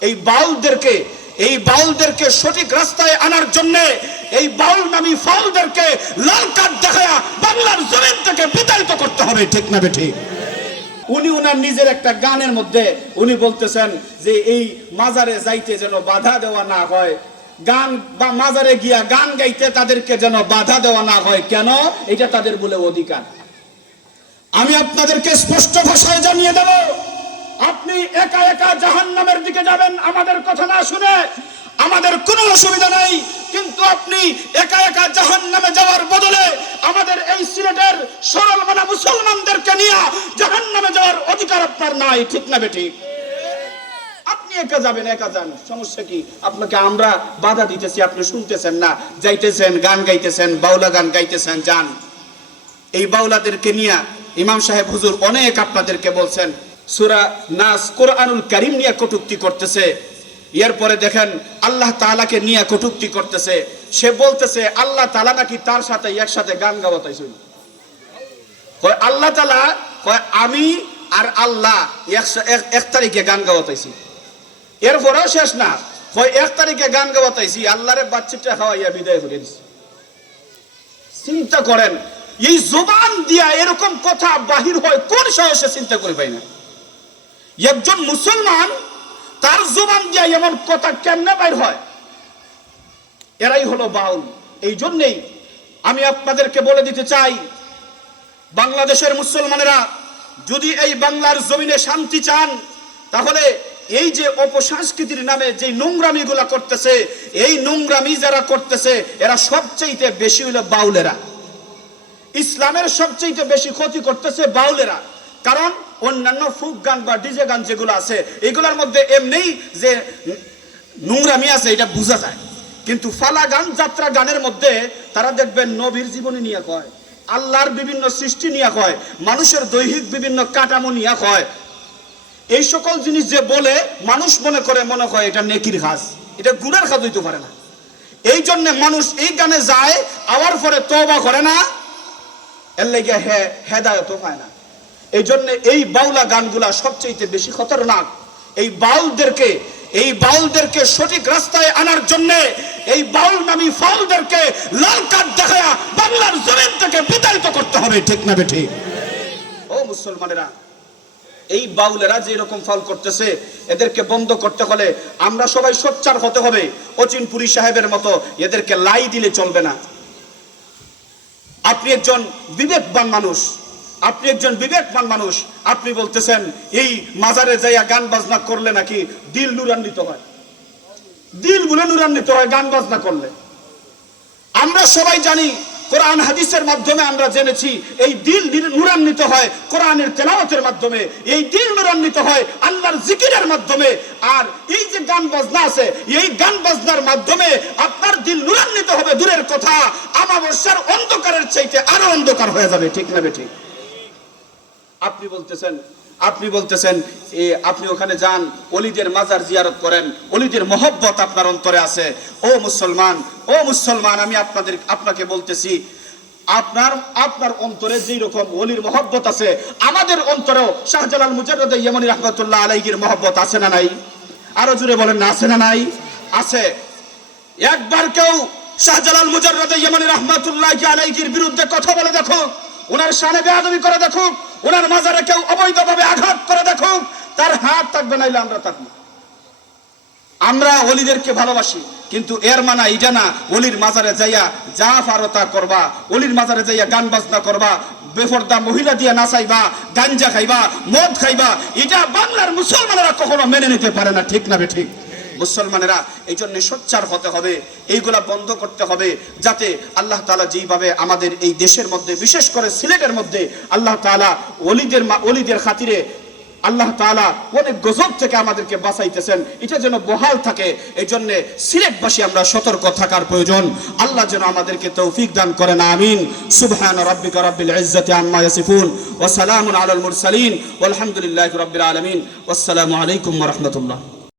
এই বাউলদেরকে এই বাউলদেরকে সঠিক রাস্তায় আনার জন্য এই বাউল নামী ফাউলদেরকে লাল কার্ড দেখায়া বাংলার জমিন থেকে বিতাড়িত করতে হবে, ঠিক না বেঠিক? উনি ওনার নিজের একটা গানের মধ্যে উনি বলতেছেন যে এই মাজারে যাইতে যেন বাধা দেওয়া না হয়। গান বা মাজারে গিয়া গান গাইতে তাদেরকে যেন বাধা দেওয়া না হয়। কেন? এটা তাদের বলে অধিকার। আমি আপনাদেরকে স্পষ্ট ভাষায় জানিয়ে দেব একা একা জাহান নামের দিকে যাবেন, আমাদের কথা না শুনে আমাদের কোনো অসুবিধা নাই। কিন্তু আপনি একা একা জাহান নামে যাওয়ার বদলে আমাদের এই সিলেটের সরল মানা মুসলমানদেরকে নিয়ে জাহান নামে যাওয়ার অধিকার আপনার নাই, ঠিক না বেঠিক আপনি একা যাবেন, একা যান। সমস্যা কি? আপনাকে আমরা বাধা দিতেছি, আপনি শুনতেছেন না। যাইতেছেন, গান গাইতেছেন, বাউলা গান গাইতেছেন, যান। এই বাউলাদেরকে নিয়ে ইমাম সাহেব হুজুর অনেক আপনাদেরকে বলছেন সুরা নাস কোরআনুল কারিম নিয়ে কটুক্তি করতেছে। এরপরে দেখেন আল্লাহ তাআলাকে নিয়ে কটুক্তি করতেছে। সে বলতেছে, আল্লাহ তালা নাকি তার সাথে একসাথে গান গাওয়াতাইছিল আল্লাহ তালা কয়, আমি আর আল্লাহ এক- এক তারিখে গান গাওয়াতাইছি এরপরেও শেষ না। কয়, এক তারিখে গান গাওয়াতাইছি আল্লাহরে বাচ্চাটা খাওয়াইয়া বিদায় করে দিছি। চিন্তা করেন, এই জোবান দিয়া এরকম কথা বাহির হয় কোন সাহসে চিন্তা করে পাই না। একজন মুসলমান, তার জবান দিয়া এমন কথা কেমনে বাইর হয়? এরাই হলো বাউল। এই জন্যেই আমি আপনাদেরকে বলে দিতে চাই, বাংলাদেশের মুসলমানেরা যদি এই বাংলার জমিনে শান্তি চান, তাহলে এই যে অপসংস্কৃতির নামে যে নোংরামিগুলা করতেছে, এই নোংরামি যারা করতেছে, এরা সবচেয়ে বেশি হলো বাউলেরা। ইসলামের সবচেয়ে বেশি ক্ষতি করতেছে বাউলেরা। কারণ অন্যান্য ফুক গান বা ডিজে গান যেগুলো আছে, এগুলোর মধ্যে এমনি যে নোংরামি আছে, এটা বোঝা যায়। কিন্তু ফালা গান, যাত্রা গানের মধ্যে তারা দেখবেন নবীর জীবনী নিয়ে কয়, আল্লাহর বিভিন্ন সৃষ্টি নিয়ে কয়, মানুষের দৈহিক বিভিন্ন কাঠামো নিয়ে কয়। এই সকল জিনিস যে বলে, মানুষ মনে করে, মনে হয় এটা নেকির ঘাস এটা গুণের কাজ হইতে পারে না। এই জন্য মানুষ এই গানে যায় আবার পরে তবা করে না, এর লেগে হে হেদায়ত পায় না। এই জন্য এই বাউলা গানগুলা সবচেয়ে বেশি খতরনাক। এই বাউলদেরকে এই বাউলদেরকে সঠিক রাস্তায় আনার জন্য এই বাউল নামী ফাউলদেরকে লাল কার্ড দেখায়া বাংলার জমিন থেকে বিতাড়িত করতে হবে, ঠিক না বেঠিক ও মুসলমানেরা, এই বাউলেরা যে রকম ফাউল করতেছে, এদেরকে বন্ধ করতে হলে আমরা সবাই সোচ্চার হতে হবে অচিনপুরি সাহেবের মতো এদেরকে লাই দিলে চলবে না। আপনি একজন বিবেকবান মানুষ আপনি একজন বিবেকবান মানুষ। আপনি বলতেছেন, এই মাজারে যাইয়া গান বাজনা করলে নাকি দিল নুরান্বিত হয়? দিল বলে নুরান্বিত হয়, গান বাজনা করলে। আমরা সবাই জানি, কোরআন হাদিসের মাধ্যমে আমরা জেনেছি, এই দিল নুরান্বিত হয় কোরআনের তেলাওয়াতের মাধ্যমে। এই দিল নুরান্বিত হয় আল্লাহর জিকিরের মাধ্যমে। আর এই যে গান বাজনা আছে, এই গান বাজনার মাধ্যমে আপনার দিল নুরান্বিত হবে। দূরের কথা আমাবস্যার অন্ধকারের চাইতে আরও অন্ধকার হয়ে যাবে। ঠিক না ঠিক? আপনি বলতেছেন আপনি বলতেছেন আপনি ওখানে যান, অলিদের মাজার জিয়ারত করেন, অলিদের মহব্বত আপনার অন্তরে আছে। ও মুসলমান ও মুসলমান, আমি আপনাদের, আপনাকে বলতেছি, আপনার আপনার অন্তরে যেই রকম অলির মহব্বত আছে, আমাদের অন্তরেও শাহজালাল মুজাররদ ইয়ামানি রহমাতুল্লাহ আলাইহির মহব্বত আছে না নাই? আরও জুড়ে বলেন, না, আছে না নাই? আছে। একবার কেউ শাহজালাল মুজাররদ ইয়ামানি রহমাতুল্লাহ আলাইহির বিরুদ্ধে কথা বলে দেখো ওনার শানে বেয়াদবি করে দেখুক ওনার মাজারে কেউ অবৈধভাবে আঘাত করে দেখুক, তার হাত থাকবে, নাইলে আমরা থাকব। আমরা অলিদেরকে ভালোবাসি, কিন্তু এর মানা এটা না, অলির মাজারে যাইয়া যা পারো তা করবা, অলির মাজারে যাইয়া গান বাজনা করবা, বেফর্দা মহিলা দিয়া নাচাইবা গাঞ্জা খাইবা, মদ খাইবা এটা বাংলার মুসলমানেরা কখনো মেনে নিতে পারে না, ঠিক না বে ঠিক? মুসলমানেরা এই জন্য সোচ্চার হতে হবে, এইগুলা বন্ধ করতে হবে, যাতে আল্লাহ তাআলা যেইভাবে আমাদের এই দেশের মধ্যে, বিশেষ করে সিলেটের মধ্যে, আল্লাহ তাআলা অলিদের অলিদের খাতিরে আল্লাহ তাআলা অনেক গজব থেকে আমাদেরকে বাঁচাইতেছেন। এটা যেন বহাল থাকে এই জন্য সিলেটবাসী আমরা সতর্ক থাকার প্রয়োজন। আল্লাহ যেন আমাদেরকে তৌফিক দান করেন, আমিন। সুবহান রাব্বিকা রাব্বিল ইজ্জাতি আম্মা ইয়াসিফুন, ওয়া সালামুন আলাল মুরসালিন, ওয়ালহামদুলিল্লাহি রাব্বিল আলামিন। ওয়াসসালামু আলাইকুম ওয়া রাহমাতুল্লাহ।